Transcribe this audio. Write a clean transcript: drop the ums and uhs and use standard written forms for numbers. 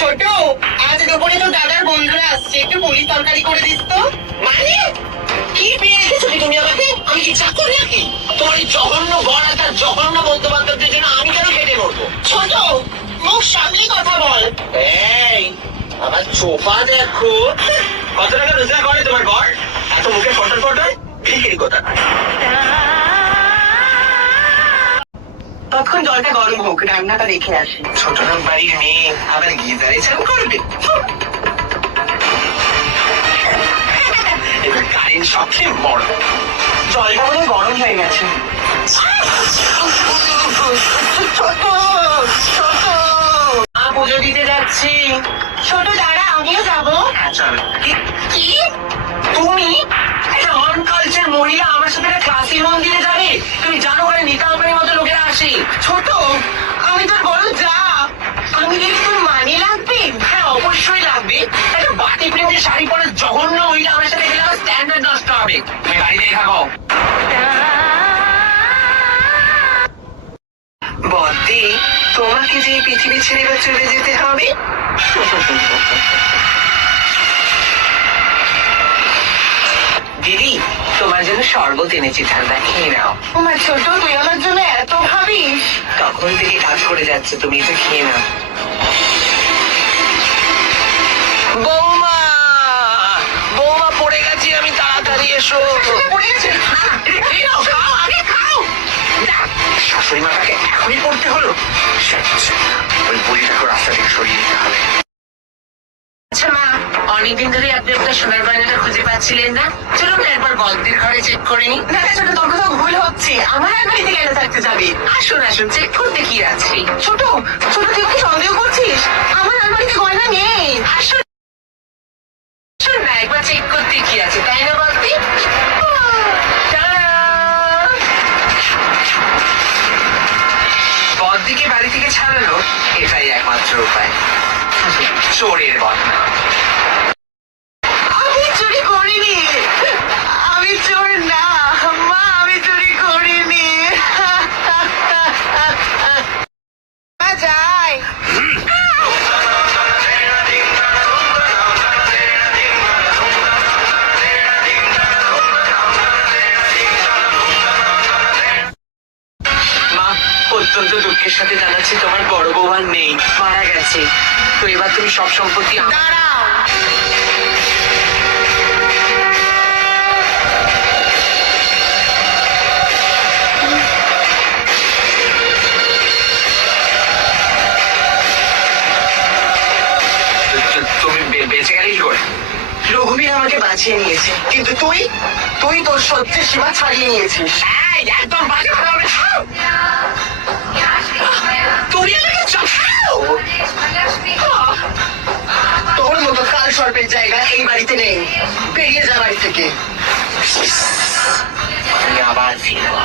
ছোট, আজ দুপুরে তো দাদার বন্ধুরা আসছে, একটু পুলি তরকারি করে দিস তো। মানে কি পেয়ে রেখেছো তুমি আমাকে? আমি কি চাকর নাকি? তোমার এই জঘন্য বর আর তার জঘন্য বন্ধু বান্ধবদের জন্য আমি কেন কেটে মরবো? ছোট, মুখ সামনে কথা বল। এই আমার চোপা দেখো। কত টাকা রোজগার করে তোমার বর? এত মুখে ফটর ফটর ভিখিরি কথা। ততক্ষণ জলটা গরম হোক, রান্নাটা দেখে আসি। ছোট লোক বাড়ির মেয়ে আবার গিজারে চান করবে? এবার কারেন্ট শখে বড়। জলটা বোধহয় গরম হয়ে গেছে। ছোট ছোট, মা পুজো দিতে যাচ্ছি। ছোট দাঁড়া, আমিও যাবো। হ্যাঁ চল। কি তুমি একটা অনকালচার মহিলা আমার সাথে একটা ক্লাসি মন্দিরে যাবে? তুমি জানো ওরা নিতাম্বারের মতো লোকেরা আসে। ছোট, আমি তোর বড় যা, আমি দেখি তোর মানি লাগবে? হ্যাঁ অবশ্যই লাগবে। একটা বাটি প্রিন্টের শাড়ি পরে জঘন্য মহিলা আমার সাথে গেলে আমার স্ট্যান্ডার্ড নষ্ট হবে। তুমি বাড়িতে থাকো। বদ্দি, তোমাকে যে পৃথিবী ছেড়ে চলে যেতে হবে। দিদি, তোমার জন্য শরবত এনেছি, ঠান্ডা খেয়ে নাও। তোমার ছোট, তুই আমার জন্য এত ভাবিস? তখন থেকে কাজ করে যাচ্ছে, তুমি এটা খেয়ে নাও। বৌমা, বৌমা পড়ে গেছি আমি, তাড়াতাড়ি এসো। শাশুড়ি মাটাকে এখনই পড়তে হলো। ওই বুড়িটাকে রাস্তা থেকে সরিয়ে নিতে হবে। আচ্ছা মা, অনেকদিন ধরে আপনি আপনার সোনার গয়নাটা খুঁজে পাচ্ছিলেন না, চলুন না একবার বদ্দির ঘরে চেক করে নি। না ছোট, তোর কোথাও ভুল হচ্ছে, আমার আলমারিতে কেন থাকতে যাবে? আসুন আসুন, চেক করতে কি আছে? ছোট ছোট, তুই কি সন্দেহ করছিস? আমার আলমারিতে গয়না নেই। আসুন না, একবার চেক করতে কি আছে, তাই না বদ্দি? বদ্দিকে বাড়ি থেকে ছাড়ানো এটাই একমাত্র উপায়। চোরের বদনা। আমি চুরি করিনি, আমি চোর না মা, আমি চুরি করিনি। যাই। মা, অত্যন্ত দুঃখের সাথে জানাচ্ছি তোমার বড় বউ আর নেই, মারা গেছে। তো এবার তুমি সব সম্পত্তি। দাঁড়াও, তুমি বেঁচে গেলে কি করে? রঘুবীর আমাকে বাঁচিয়ে নিয়েছে, কিন্তু তুই তুই তোর সত্যের সীমা ছাড়িয়ে নিয়েছিস। একদম বাজে কথা বলবে। তুমি আমাকে চাও? তোর মতো কাল সর্পের জায়গা এই বাড়িতে নেই, বেরিয়ে যা বাড়ি থেকে। আমি আবার ফিরবো।